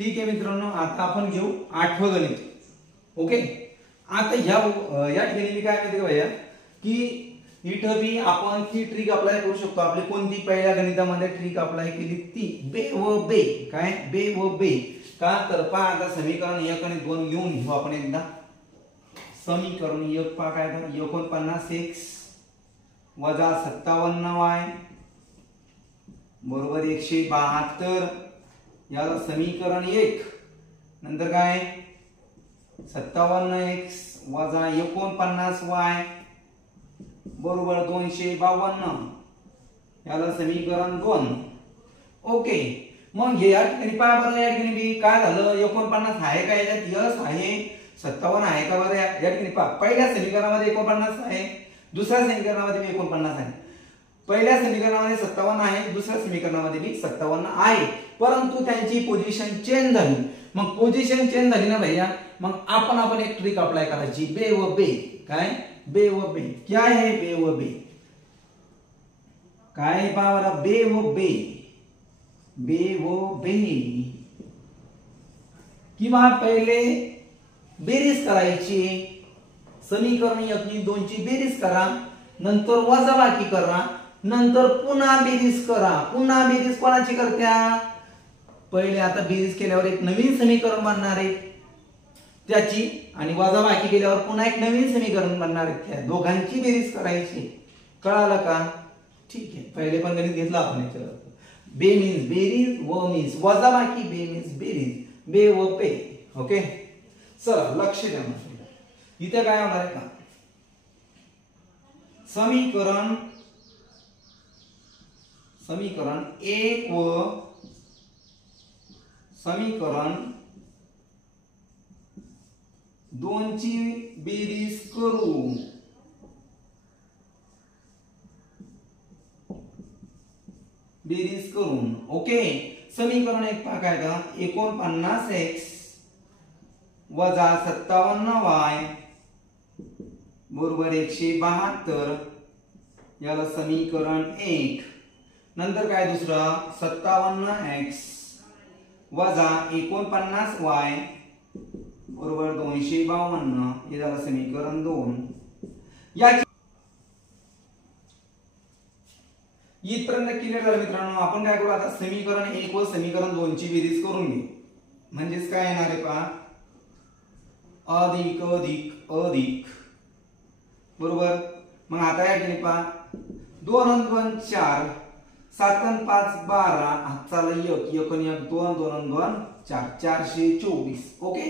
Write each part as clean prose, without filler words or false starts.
ठीक आहे मित्रांनो, आता आपण घेऊ 8वं गणित. ओके, आता या ठिकाणी मी काय माहिती भैया की इथं बी आपण ती ट्रिक अप्लाय करू शकतो. आपली कोणती पहिल्या गणितामध्ये ट्रिक अप्लाय केली ती बे व बे. काय बे व बे का तर पहा आता समीकरण 1 आणि 2 लिहून घेऊ आपण एकदा. समीकरण 1 पहा काय तर 49x वजा 57y बरोबर 172. याला समीकरण 1 नंतर काय 57x वजा 49y बरोबर 252. याला समीकरण 2. ओके, मग हे या ठिकाणी पहा बरं, या ठिकाणी बी काय झालं 49 आहे का याच्यात यस आहे, 57 आहे का बरं. या ठिकाणी पहा पहिल्या समीकरणामध्ये 49 आहे, दुसऱ्या समीकरणामध्ये बी 49 आहे. पहिल्या समीकरणामध्ये 57 आहे, दुसऱ्या समीकरणामध्ये बी 57 आहे, परंतु त्यांची पोझिशन चेंज झाली. मग पोझिशन चेंज झाली ना भैया, मग आपण एक ट्रिक अप्लाय करायची बे व बे. काय बे व बे क्या है बे व बे काय पहा बे व बे. बे व बे किंवा पहिले बेरीज करायची. समीकरण 1 आणि 2 ची बेरीज करा, नंतर वजाबाकी करा, नंतर पुन्हा बेरीज करा. पुन्हा बेरीज कोणाची करत्या पहिले आता बेरीज केल्यावर एक नवीन समीकरण बनणार आहे त्याची, आणि वजाबाकी केल्यावर पुन्हा एक नवीन समीकरण बनणार आहे. त्या दोघांची बेरीज करायची. कळालं का? ठीक आहे, पहिले पण गणित घेतलं आपण याच्यावर. बे मीन्स बेरीज, व मीन्स वजाबाकी, बे मीन्स बेरीज, बे व पे. ओके, चला लक्ष द्या. इथे काय होणार आहे का समीकरण 1 व समीकरण 2 ची बेरीज करू. बेरीज करून ओके. समीकरण 1 पहा काय का 49x वजा 57y बरोबर 172. याला समीकरण 1. नंतर काय दुसरं 57x वजा 49y बरोबर 252. हे झालं समीकरण 2. या इथपर्यंत क्लिअर झालं मित्रांनो. आपण काय करू आता समीकरण 1 व समीकरण 2 ची बेरीज करून घेऊ. म्हणजेच काय येणार आहे पहा अधिक अधिक अधिक बरोबर. मग आता या ठिकाणी पहा 2 आणि 2 4, 7 आणि 5 12, हातचाला 1, 1 आणि 1 2, 2 आणि 2 4, 424. ओके,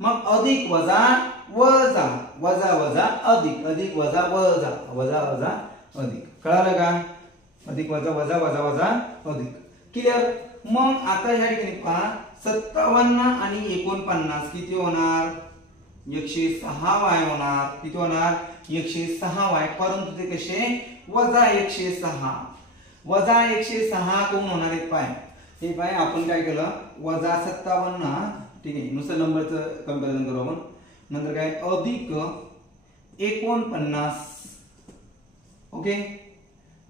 मग अधिक वजा वजा वजा वजा अधिक, अधिक वजा वजा वजा वजा अधिक. कळालं का? अधिक वजा वजा वजा वजा अधिक. क्लिअर. मग आता या ठिकाणी पहा 57 आणि 49 किती होणार 106y होणार. किती होणार 106y, परंतु ते कसे वजा 106. वजा 106 कोण होणार आहे पाय हे पाय. आपण काय केलं वजा 57, ठीक आहे, नुसतं नंबरचं कंपॅरिझन करू आपण. नंतर काय अधिक 49. ओके,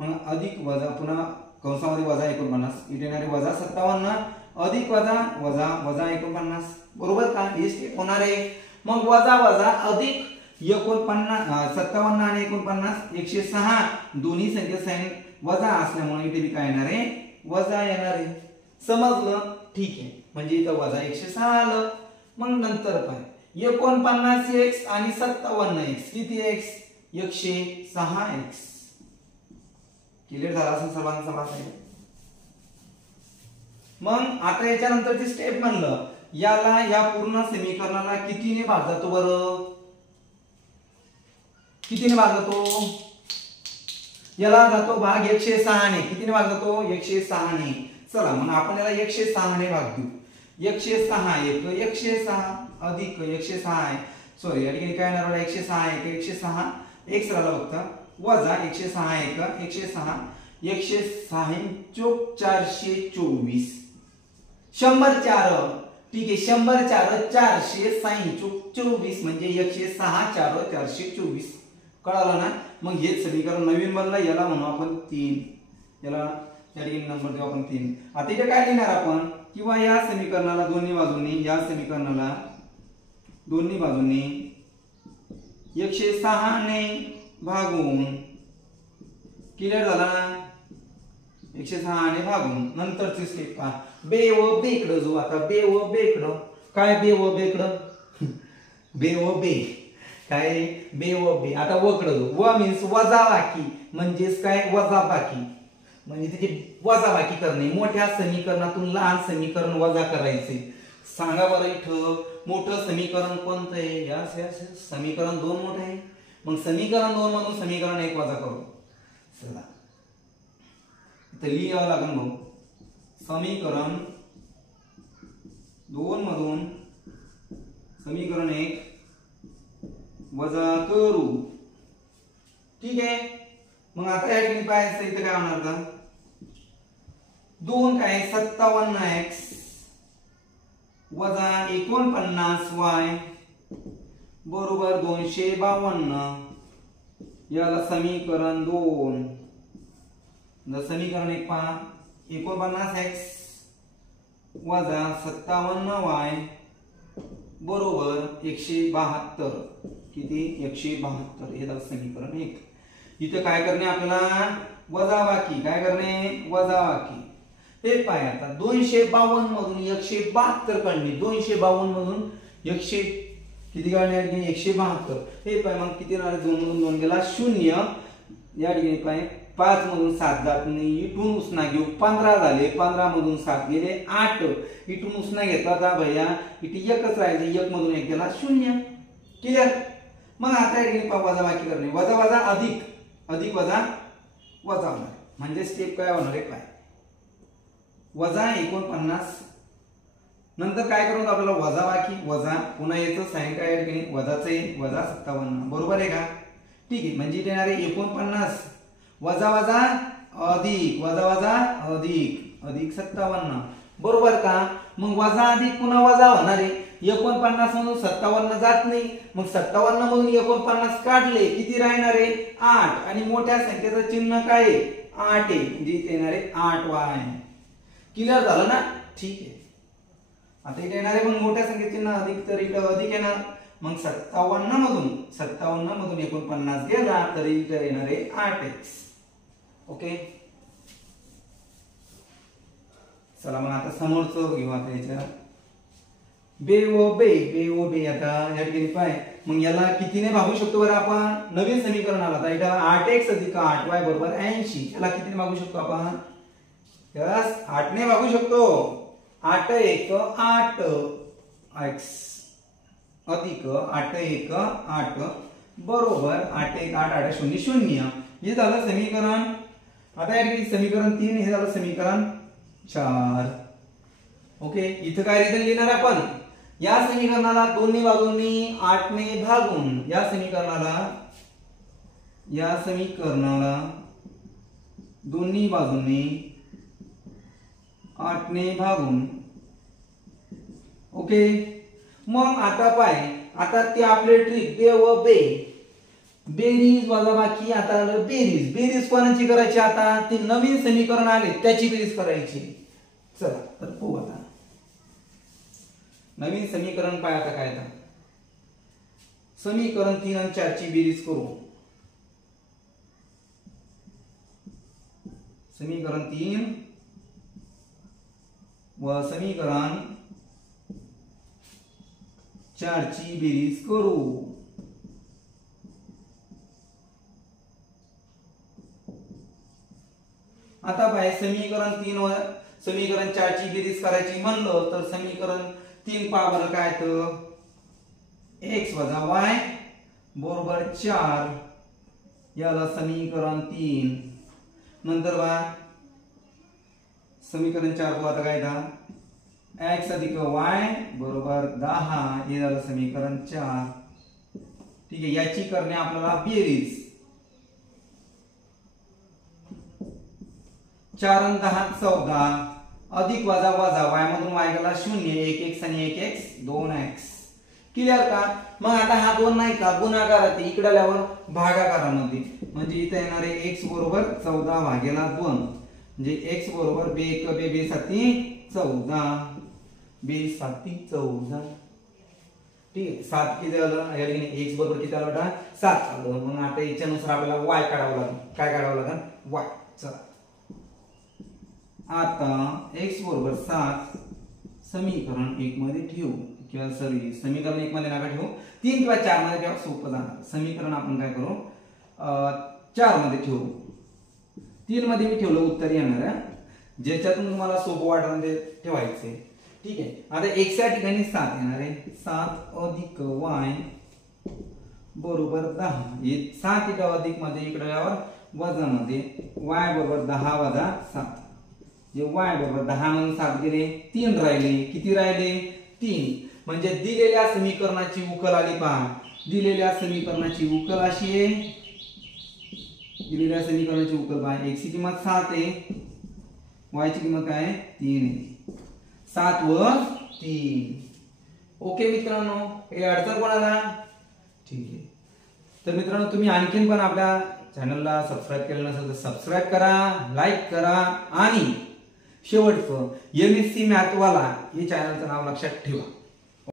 मग अधिक वजा पुन्हा कंसामध्ये वजा 49 इथे येणारे वजा 57 अधिक वजा वजा वजा 49 बरोबर का. हे स्टेप होणार आहे. मग वजा वजा अधिक 57 आणि 49 106 दोन्ही संख्या साइन वजा असल्यामुळे इथे काय येणार आहे वजा येणार आहे. समजलं? ठीक आहे, म्हणजे इथं वजा 106 आलं. मग नंतर पाय 49x आणि 57x किती x 106x. क्लिअर झाला असेल सर्वांचा भाषा. मग आता याच्यानंतरची स्टेप म्हणलं याला या पूर्ण समीकरणाला कितीने भाग जातो बरं. कितीने भाग जातो याला जातो भाग 106 ने. कितीने भाग जातो 106 ने. चला मग आपण याला 106 ने भाग देऊ. 106 1 106 अधिक 106 आहे. सॉरी या ठिकाणी काय येणार 106 1 106 x राहिला फक्त वजा 106 1 106 106 चोक 424 104. ठीक आहे 104 460 चोक 24 म्हणजे 106 4 424. कळालं ना. मग हेच समीकरण नवीन बनलं याला म्हणू आपण 3. याला या ठिकाणी नंबर देऊ आपण 3. आता इथे काय लिहिणार आपण किंवा या समीकरणाला दोन्ही बाजूंनी या समीकरणाला दोन्ही बाजूंनी 106 ने भागून क्लिअर झाला ना 106 ने भागून नंतरची स्टेप पहा बे व बेकडं जो आता बे व बेकडं काय बे व बेकडं बे व बे काय बे व बे आता वकडं जो व मीन्स वजाबाकी म्हणजेच काय वजाबाकी म्हणजे त्याची वजाबाकी करणे मोठ्या समीकरणातून लहान समीकरण वजा करायचे. सांगा बरं इथं मोठं समीकरण कोणतं आहे या समीकरण 2 मोठं आहे मग समीकरण 2 मधून समीकरण 1 वजा करू. चला इथं लिहावं लागेल भाऊ समीकरण 2 मधून समीकरण 1 वजा करू. ठीक आहे मग आता या ठिकाणी पाहायचं इथं काय होणार का 2 काय 57x वजा 49y बरोबर 252 याला समीकरण 2 समीकरण 1 पहा 49x वजा 57y बरोबर 172 किती 172 हे झालं समीकरण 1. इथे काय करणे आपल्याला वजाबाकी काय करणे वजाबाकी हे पाय आता 252 मधून 172 काढणे 252 मधून 100 किती काढणे 172 हे पाय मग किती राहिले 2 मधून 2 गेला 0 या ठिकाणी पाय 5 मधून 7 जात नाही इथून उसना घेऊ 15 झाले 15 मधून 7 गेले 8 इथून उसना घेतला आता भैया इथे एकच राहिले 1 मधून 1 गेला 0 क्लिअर. मग आता या ठिकाणी वजाबाकी करणे वजा वजा अधिक अधिक वजा वजा होणार म्हणजे स्टेप काय होणार आहे पाय वजा 49 नंतर काय करू आपल्याला वजाबाकी वजा पुन्हा याचं साइन काय या ठिकाणी वजाचं आहे वजा 57 बरोबर आहे का. ठीक आहे म्हणजे इथे येणार आहे 49 वजा वजा अधिक वजा वजा अधिक अधिक 57 बरोबर का. मग वजा अधिक पुन्हा वजा होणार आहे 49 मधून 57 जात नाही मग 57 मधून 49 काढले किती राहणार आहे 8 आणि मोठ्या संख्येचं चिन्ह काय आहे 8 आहे म्हणजे इथे येणार आहे 8y. क्लिअर झालं ना. ठीक आहे आता इथे येणार आहे मग मोठ्या संख्येचं चिन्ह अधिक तर इथे अधिक येणार मग 57 मधून 49 गेला तरी इथे येणार आहे 8x. ओके चला मग आता समोरचं घेऊ आता याच्या बे ओ बे आता या ठिकाणी पाय मग याला कितीने भागू शकतो बरं आपण नवीन समीकरण आला आता इथं 8x अधिक 8y बरोबर 80 याला कितीने भागू शकतो आपण यस 8 ने भागू शकतो 8 1 8x अधिक 8 1 8 बरोबर 8 1 8 8 0 0 हे झालं समीकरण. आता या ठिकाणी समीकरण 3 हे झालं समीकरण 4. ओके इथं काय रिझल्ट लिहिणार आपण या समीकरणाला दोन्ही बाजूंनी 8 ने भागून या समीकरणाला दोन्ही बाजूंनी 8 ने भागून. ओके मग आता पाय आता ते आपले ट्रिक बे व बे बेरीज वजाबाकी आता बेरीज बेरीज कोणाची करायची आता ते नवीन समीकरण आले त्याची बेरीज करायची. चला तर पाहू आता नवीन समीकरण पाय आता काय आता समीकरण 3 आणि 4 ची बेरीज करू. समीकरण 3 व समीकरण 4 ची बेरीज करू. आता पाय समीकरण 3 व समीकरण 4 ची बेरीज करायची म्हणलं तर समीकरण 3 पहा बरं काय तर x वजा y बरोबर 4 याला समीकरण 3 नंतर बघा समीकरण 4 आता काय था x अधिक y बरोबर 10 हे झालं समीकरण 4. ठीक आहे याची करणे आपल्याला बेरीज 4 आणि 10 14 अधिक वजा वजा y मधून y गेला 0 1x आणि 1x 2x. क्लिअर का. मग आता हा 2 नाही का गुणाकारात इकडे आल्यावर भागाकारामध्ये म्हणजे इथे येणार आहे x बरोबर 14 भागेला 2 म्हणजे x बरोबर बे एक बे बे साती 14 बे साती 14 ठीक आहे. 7 किती आलं या ठिकाणी x बरोबर किती आलं बेटा 7 आलं. मग आता याच्यानुसार आपल्याला y काढावं लागेल. काय काढावं लागेल y. चला आता x बरोबर 7 समीकरण 1 मध्ये ठेवू किंवा समीकरण 1 मध्ये नका ठेवू 3 किंवा 4 मध्ये ठेवा सोपं जाणार. समीकरण आपण काय करू 4 मध्ये ठेवू. 3 मध्ये मी ठेवलं उत्तर येणार आहे. ज्याच्यातून तुम्हाला सोपं वाटलं ते ठेवायचे ठीक आहे. आता x च्या ठिकाणी 7 येणार आहे. 7 अधिक y बरोबर 10. हे 7 इकडे अधिक मध्ये इकडे यावर वजा मध्ये y बरोबर 10 वजा 7 जे y बरोबर 10 म्हणून 7 गेले 3 राहिले. किती राहिले 3. म्हणजे दिलेल्या समीकरणाची उकल आली पहा. दिलेल्या समीकरणाची उकल अशी आहे. दिलेल्या समीकरणाची उकल पहा x ची किंमत 7 आहे y ची किंमत काय आहे 3 आहे. 7 व 3. ओके मित्रांनो हे अडचण कोणाला ठीक आहे. तर मित्रांनो तुम्ही आणखीन पण आपल्या चॅनलला सबस्क्राइब केलं नसेल तर सबस्क्राइब करा लाईक करा आणि शेवटचं MSc मॅथ वाला हे चॅनलचं नाव लक्षात ठेवा.